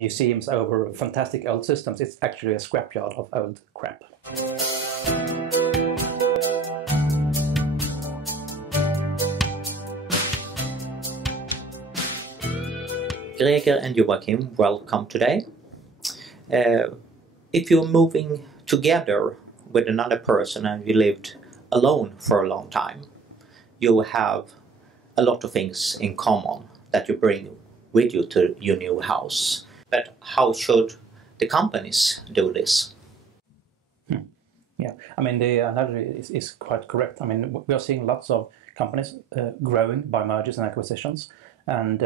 museums over fantastic old systems. It's actually a scrapyard of old crap. Greger and Joakim, welcome today. If you're moving together with another person and you lived alone for a long time, you have a lot of things in common that you bring with you to your new house. But how should the companies do this? Yeah, I mean, the analogy is quite correct. I mean, we are seeing lots of companies growing by mergers and acquisitions. And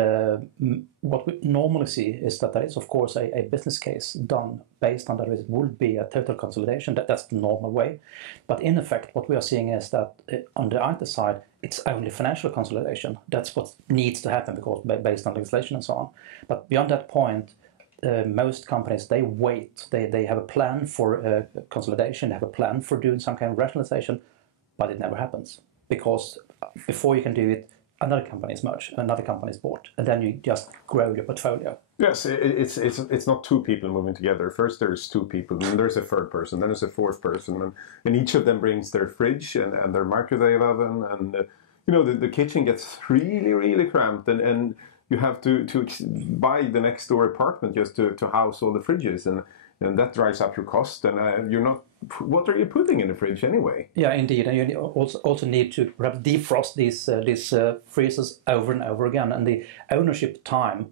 what we normally see is that there is, of course, a business case done based on that it would be a total consolidation. That's the normal way. But in effect, what we are seeing is that on the IT side, it's only financial consolidation. That's what needs to happen because based on legislation and so on. But beyond that point, most companies, they wait. They have a plan for consolidation. They have a plan for doing some kind of rationalization, but it never happens. Because before you can do it, another company is merged, another company is bought, and then you just grow your portfolio. Yes, it's not two people moving together. First there's two people, then there's a third person, then there's a fourth person, and each of them brings their fridge and their microwave oven, and you know the kitchen gets really cramped, and you have to buy the next door apartment just to house all the fridges, and that drives up your cost, and you're not. What are you putting in the fridge anyway? Yeah, indeed, and you also need to perhaps defrost these freezers over and over again, and the ownership time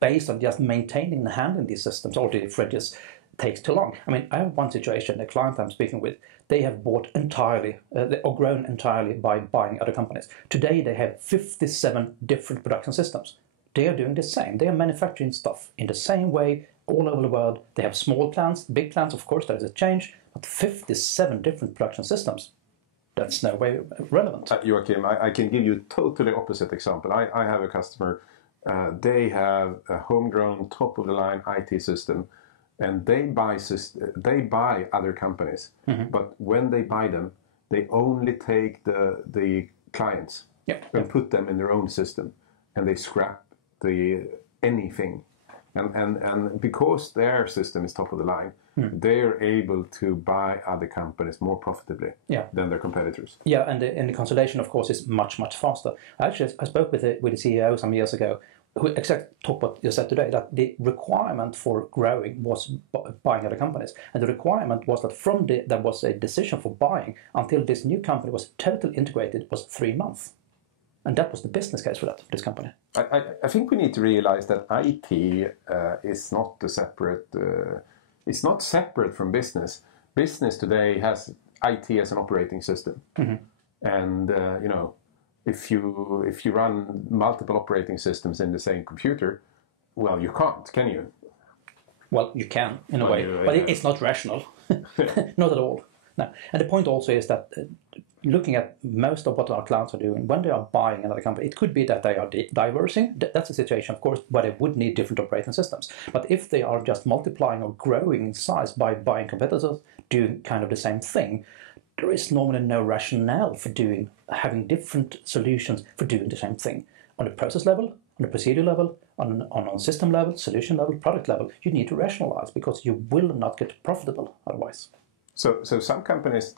based on just maintaining and handling these systems or the fridges takes too long. I mean, I have one situation, a client I'm speaking with, they have bought entirely or grown entirely by buying other companies. Today they have 57 different production systems. They are doing the same. They are manufacturing stuff in the same way all over the world. They have small plants, big plants, of course, there is a change, but 57 different production systems. That's no way relevant. Joakim, I can give you a totally opposite example. I have a customer, they have a homegrown, top-of-the-line IT system, and they buy other companies. Mm-hmm. But when they buy them, they only take the clients and put them in their own system, and they scrap anything. And because their system is top of the line, they're able to buy other companies more profitably than their competitors. Yeah, and the consolidation, of course, is much faster. Actually, I spoke with the CEO some years ago, who exactly talked what you said today, that the requirement for growing was buying other companies. And the requirement was that there was a decision for buying until this new company was totally integrated was 3 months. And that was the business case for this company. I think we need to realize that IT is not separate. It's not separate from business. Business today has IT as an operating system, and you know, if you run multiple operating systems in the same computer, well, you can't, can you? Well, you can in a way, but it's not rational, not at all. No, and the point also is that. Looking at most of what our clients are doing, when they are buying another company, it could be that they are diversing. That's a situation, of course, where they would need different operating systems. But if they are just multiplying or growing in size by buying competitors, doing kind of the same thing, there is normally no rationale for having different solutions for doing the same thing. On the process level, on the procedure level, on system level, solution level, product level, you need to rationalize because you will not get profitable otherwise. So some companies,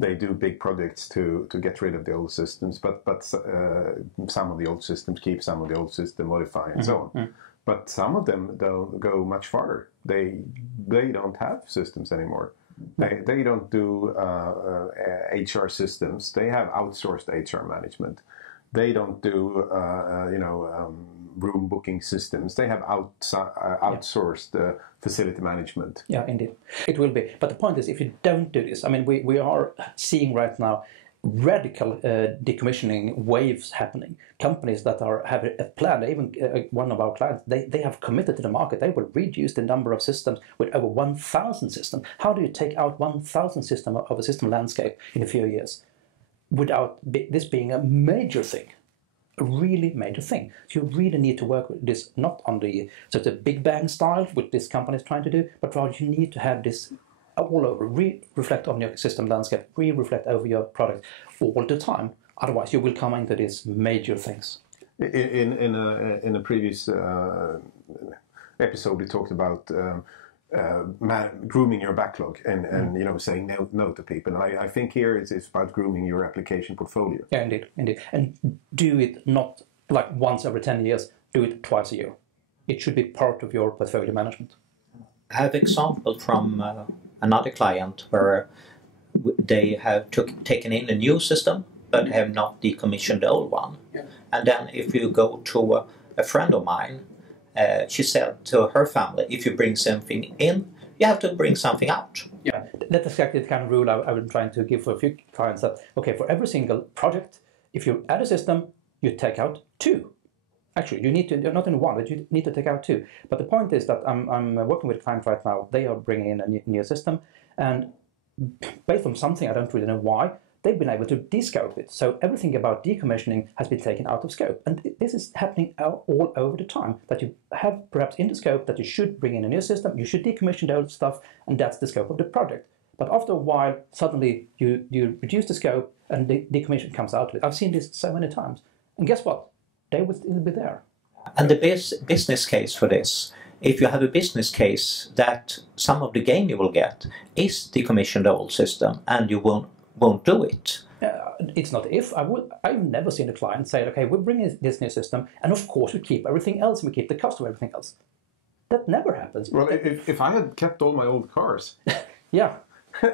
they do big projects to get rid of the old systems, but some of the old systems keep, some of the old systems modify, and so on. Mm-hmm. But some of them go much farther. They don't have systems anymore. They don't do HR systems. They have outsourced HR management. They don't do room booking systems. They have outsourced facility management. Yeah, indeed. It will be. But the point is, if you don't do this, I mean, we are seeing right now radical decommissioning waves happening. Companies that have a plan, even one of our clients, they have committed to the market. They will reduce the number of systems with over 1,000 systems. How do you take out 1,000 systems of a system landscape in a few years without this being a major thing? A really major thing. So you really need to work with this, not on the sort of Big Bang style, which this company is trying to do, but rather you need to have this all over, reflect on your system landscape, reflect over your product all the time. Otherwise, you will come into these major things. In a previous episode we talked about grooming your backlog and you know, saying no to people. And I think here it's about grooming your application portfolio. Yeah, indeed. And do it not like once every 10 years, do it twice a year. It should be part of your portfolio management. I have example from another client where they have taken in a new system but have not decommissioned the old one. Yeah. And then if you go to a friend of mine, she said to her family, if you bring something in, you have to bring something out. Yeah, that's exactly the kind of rule I've been trying to give for a few clients, that, okay, for every single project, if you add a system, you take out 2. Actually, you need to, not only 1, but you need to take out 2. But the point is that I'm working with a client right now. They are bringing in a new system, and based on something, I don't really know why, they've been able to descope it. So everything about decommissioning has been taken out of scope. And this is happening all over the time, that you have perhaps in the scope that you should bring in a new system, you should decommission the old stuff, and that's the scope of the project. But after a while, suddenly you reduce the scope and the decommission comes out of it. I've seen this so many times. And guess what? They will still be there. And the business case for this, if you have a business case that some of the gain you will get is decommission the old system and you won't do it. It's not if. I've never seen a client say, okay, we're bringing this new system, and of course we keep everything else, and we keep the cost of everything else. That never happens. Well, if I had kept all my old cars, yeah,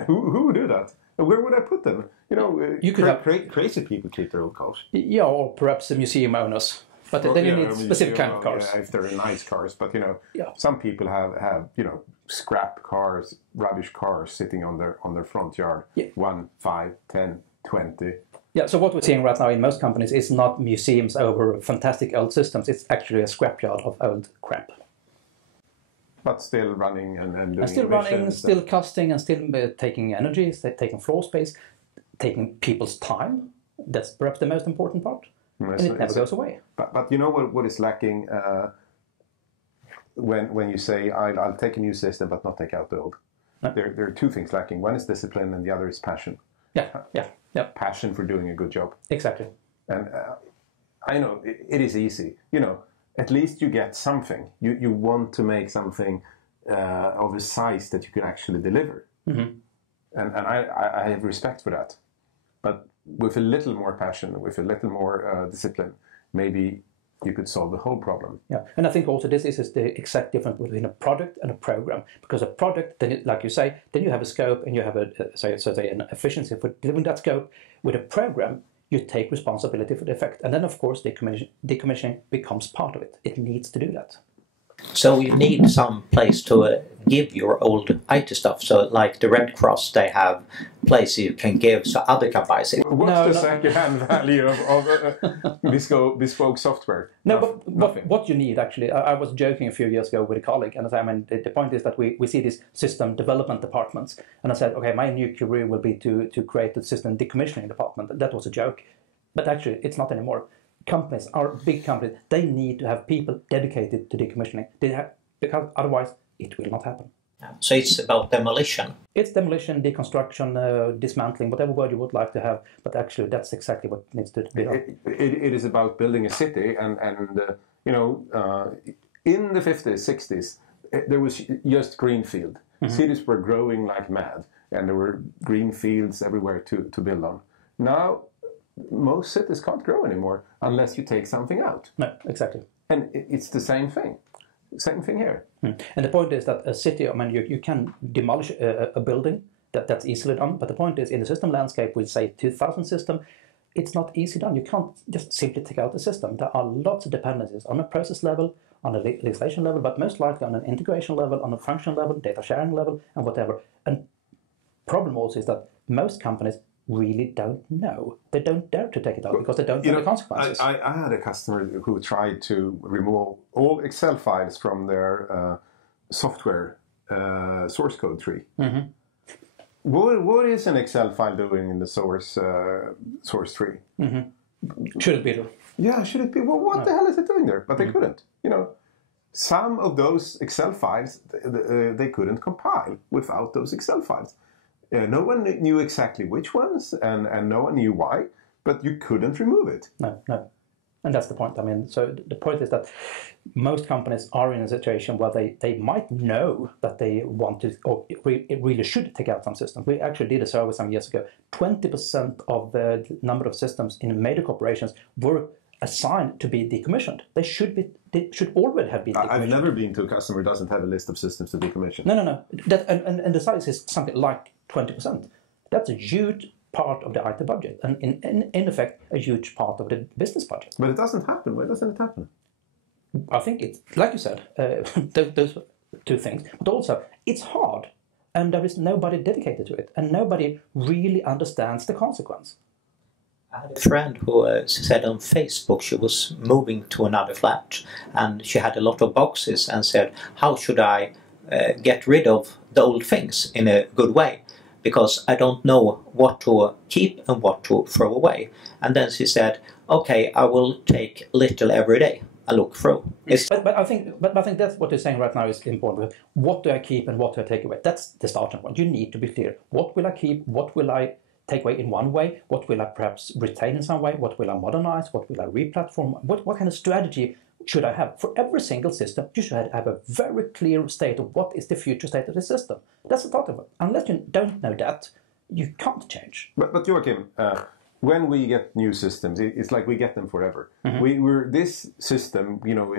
who would do that? Where would I put them? You know, you could have crazy people keep their old cars. Yeah, or perhaps the museum owners. But then you need specific kind of cars. Yeah, if they're nice cars, but you know, some people have you know, scrap cars, rubbish cars sitting on their front yard. Yeah. 1, 5, 10, 20. Yeah. So what we're seeing right now in most companies is not museums over fantastic old systems. It's actually a scrapyard of old crap. But still running and doing. And still running, still costing, and still taking energy, taking floor space, taking people's time. That's perhaps the most important part. And it never goes away. But you know what is lacking when you say I'll take a new system but not take out the old. No. There are 2 things lacking. One is discipline and the other is passion. Yeah. Passion for doing a good job. Exactly. And I know it is easy. You know, at least you get something. You want to make something of a size that you can actually deliver. Mm-hmm. And I have respect for that. But with a little more passion, with a little more discipline, maybe you could solve the whole problem. Yeah, and I think also this is the exact difference between a product and a program. Because a product, then like you say, then you have a scope and you have an efficiency for delivering that scope. With a program, you take responsibility for the effect, and then of course decommissioning becomes part of it. It needs to do that. So you need some place to give your old IT stuff. So like the Red Cross, they have place you can give so other can buy it. What's the second-hand value of bespoke software? No, but what you need actually, I was joking a few years ago with a colleague, and I mean, the point is that we see these system development departments, and I said, okay, my new career will be to create a system decommissioning department. That was a joke, but actually it's not anymore. Companies, our big companies, they need to have people dedicated to decommissioning. Because otherwise it will not happen. So it's about demolition. It's demolition, deconstruction, dismantling, whatever word you would like to have. But actually, that's exactly what needs to be done. It is about building a city, and you know, in the 50s, 60s, there was just greenfield. Mm-hmm. Cities were growing like mad, and there were green fields everywhere to build on. Now, most cities can't grow anymore unless you take something out. No, exactly. And it's the same thing. Same thing here. And the point is that a city, I mean, you can demolish a building, that's easily done. But the point is, in the system landscape, with say 2000 system, it's not easy done. You can't just simply take out the system. There are lots of dependencies on a process level, on a legislation level, but most likely on an integration level, on a function level, data sharing level, and whatever. And problem also is that most companies really don't know. They don't dare to take it out because they don't know the consequences. I had a customer who tried to remove all Excel files from their software source code tree. Mm-hmm. What is an Excel file doing in the source tree? Mm-hmm. Should it be there? Yeah, should it be? Well, what the hell is it doing there? But they couldn't. You know, some of those Excel files they couldn't compile without those Excel files. No one knew exactly which ones, and no one knew why, but you couldn't remove it. No. And that's the point. I mean, so the point is that most companies are in a situation where they might know that they want to, or really should take out some systems. We actually did a survey some years ago. 20% of the number of systems in major corporations were assigned to be decommissioned. They should already have been decommissioned. I've never been to a customer who doesn't have a list of systems to decommission. No. That, and the size is something like 20%. That's a huge part of the IT budget, and in effect, a huge part of the business budget. But it doesn't happen. Why doesn't it happen? I think it's, like you said, those two things. But also, it's hard, and there is nobody dedicated to it, and nobody really understands the consequence. I had a friend who said on Facebook she was moving to another flat, and she had a lot of boxes, and said, how should I get rid of the old things in a good way? Because I don't know what to keep and what to throw away. And then she said, okay, I will take little every day and look through. But I think that's what you're saying right now is important. What do I keep and what do I take away? That's the starting point. You need to be clear. What will I keep? What will I take away in one way? What will I perhaps retain in some way? What will I modernize? What will I replatform? What kind of strategy should I have? For every single system, you should have a very clear state of what is the future state of the system. That's the starting point. Unless you don't know that, you can't change. But Joakim, when we get new systems, it's like we get them forever. Mm-hmm. This system, you know,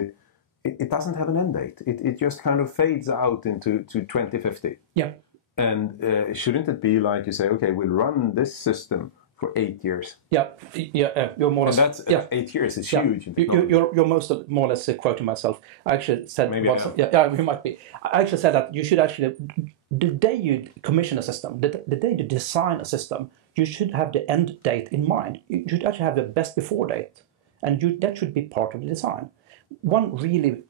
it doesn't have an end date. It just kind of fades out into 2050. Yeah. And shouldn't it be like you say, okay, we'll run this system for 8 years? Yeah, you're more or less. And that's 8 years. It's huge. You're more or less quoting myself. I actually said, maybe you might be. I actually said that you should actually, the day you commission a system, the day you design a system, you should have the end date in mind. You should actually have the best before date, and that should be part of the design. One really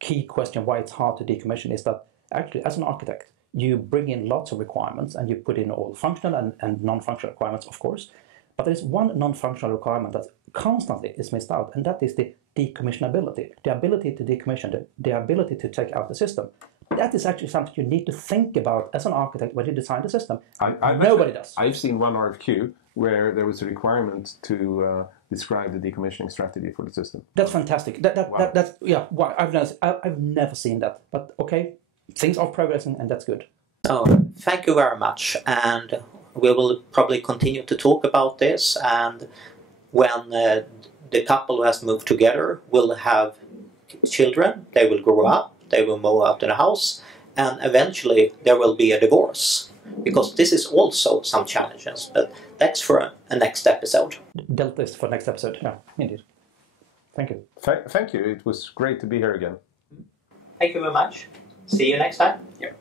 key question why it's hard to decommission is that actually, as an architect, you bring in lots of requirements and you put in all functional and non-functional requirements, of course. But there is one non-functional requirement that constantly is missed out, and that is the decommissionability, the ability to decommission, the ability to take out the system. That is actually something you need to think about as an architect when you design the system. Nobody does. I've seen one RFQ where there was a requirement to describe the decommissioning strategy for the system. That's fantastic. Wow. I've never seen that. But okay, things are progressing, and that's good. So, thank you very much, and we will probably continue to talk about this, and when the couple who has moved together will have children, they will grow up, they will move out of the house, and eventually there will be a divorce, because this is also some challenges, but that's for a next episode. Delta is for next episode, yeah, indeed. Thank you. Thank you, it was great to be here again. Thank you very much. See you next time. Yeah.